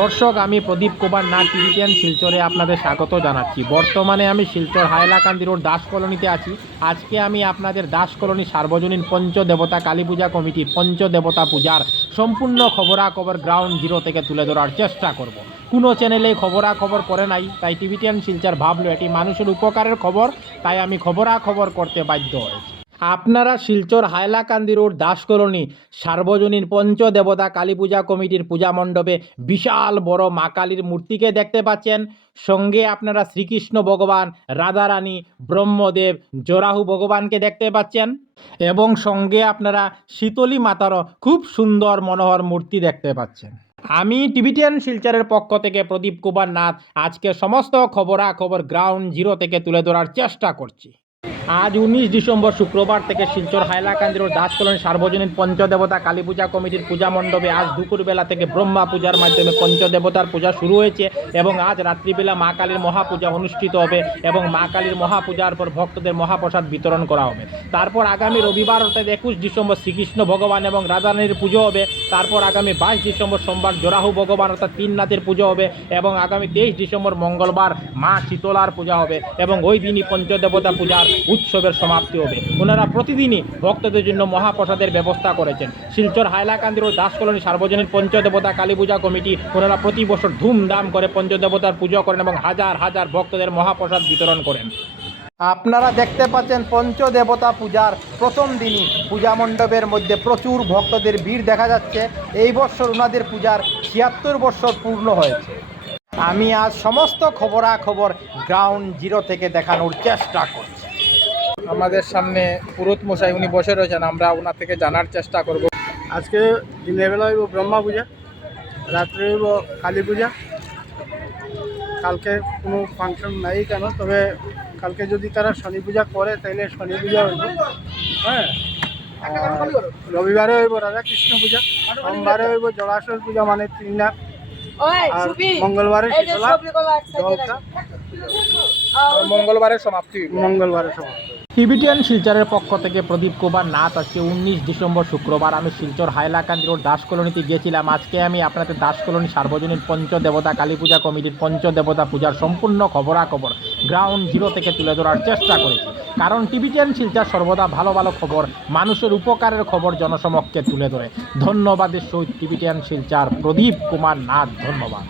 দর্শক, আমি প্রদীপ কুমার নাথ টিভিটিএন শিলচরে আপনাদের স্বাগত জানাচ্ছি। বর্তমানে আমি শিলচর হাইলাকান্দি রোড দাস কলোনিতে আছি। আজকে আমি আপনাদের দাস কলোনি সার্বজনীন পঞ্চদেবতা কালী পূজা কমিটির পঞ্চদেবতা পূজার সম্পূর্ণ খবরাখবর গ্রাউন্ড জিরো থেকে তুলে ধরার চেষ্টা করব। কোনো চ্যানেলে খবরাখবর করে নাই, তাই টিভিটিএন শিলচর ভাবলো এটি মানুষের উপকারের খবর, তাই আমি খবরাখবর করতে বাধ্য হয়েছি। আপনারা শিলচর হাইলাকান্দি রোড দাস কলোনি সার্বজনীন পঞ্চদেবতা কালী পূজা কমিটির পূজা মণ্ডপে বিশাল বড় মা কালীর মূর্তিকে দেখতে পাচ্ছেন। সঙ্গে আপনারা শ্রীকৃষ্ণ ভগবান, রাধারানী, ব্রহ্মদেব, জরাহু ভগবানকে দেখতে পাচ্ছেন এবং সঙ্গে আপনারা শীতলী মাতারও খুব সুন্দর মনোহর মূর্তি দেখতে পাচ্ছেন। আমি টিভিটিএন শিলচরের পক্ষ থেকে প্রদীপ কুমার নাথ আজকে সমস্ত খবরাখবর গ্রাউন্ড জিরো থেকে তুলে ধরার চেষ্টা করছি। আজ 19 ডিসেম্বর শুক্রবার থেকে শিলচর হাইলাকান্দি রোড দাস কলোনি সার্বজনীন পঞ্চদেবতা কালী পূজা কমিটির পূজা মণ্ডপে আজ দুপুরবেলা থেকে ব্রহ্মা পূজার মাধ্যমে পঞ্চদেবতার পূজা শুরু হয়েছে এবং আজ রাত্রিবেলা মা কালীর মহাপূজা অনুষ্ঠিত হবে এবং মা কালীর মহাপূজার পর ভক্তদের মহাপ্রসাদ বিতরণ করা হবে। তারপর আগামী রবিবার অর্থাৎ 21 ডিসেম্বর শ্রীকৃষ্ণ ভগবান এবং রাধারানীর পুজো হবে। তারপর আগামী 22 ডিসেম্বর সোমবার জরাহু ভগবান অর্থাৎ তিন নাথের পুজো হবে এবং আগামী 23 ডিসেম্বর মঙ্গলবার মা শীতলার পূজা হবে এবং ওই দিনই পঞ্চদেবতা পূজার উৎসবের সমাপ্তি হবে। ওনারা প্রতিদিনই ভক্তদের জন্য মহাপ্রসাদের ব্যবস্থা করেছেন। শিলচর হাইলাকান্দি রোড দাস কলোনি সার্বজনীন পঞ্চদেবতা কালী পূজা কমিটি ওনারা প্রতি বছর ধুমধাম করে পঞ্চদেবতার পুজো করেন এবং হাজার হাজার ভক্তদের মহাপ্রসাদ বিতরণ করেন। আপনারা দেখতে পাচ্ছেন পঞ্চদেবতা পূজার প্রথম দিনই পূজা মণ্ডপের মধ্যে প্রচুর ভক্তদের ভিড় দেখা যাচ্ছে। এই বছর ওনাদের পূজার 76 বছর পূর্ণ হয়েছে। আমি আজ সমস্ত খবরাখবর গ্রাউন্ড জিরো থেকে দেখানোর চেষ্টা করছি। আমাদের সামনে পুরোহিত মশাই উনি বসে রয়েছেন, আমরা ওনার থেকে জানার চেষ্টা করব। আজকে দিনের বেলা হইব ব্রহ্মা পূজা, রাত্রে হইব কালী পূজা। কালকে কোনো ফাংশন নাই কেন, তবে কালকে যদি তারা শনি পূজা করে তাহলে শনি পূজা হইব। হ্যাঁ, রবিবারে হইব রাধা কৃষ্ণ পূজা, সোমবারে হইব জলাশয় পূজা মানে ত্রিনাথ, আর মঙ্গলবারে শীতলা জলকা, মঙ্গলবারের সমাপ্তি। মঙ্গলবারে টিভিটিএন শিলচরের পক্ষ থেকে প্রদীপ কুমার নাথ। আজকে 19 ডিসেম্বর শুক্রবার আমি শিলচর হাইলাকান্দি রোড দাস কলোনিতে গিয়েছিলাম। আজকে আমি আপনাদের দাস কলোনি সার্বজনীন পঞ্চদেবতা কালী পূজা কমিটির পঞ্চদেবতা পূজার সম্পূর্ণ খবরাখবর গ্রাউন্ড জিরো থেকে তুলে ধরার চেষ্টা করেছি, কারণ টিভিটিএন শিলচর সর্বদা ভালো ভালো খবর, মানুষের উপকারের খবর জনসমক্ষে তুলে ধরে। ধন্যবাদের সহিত টিভিটিএন শিলচর প্রদীপ কুমার নাথ, ধন্যবাদ।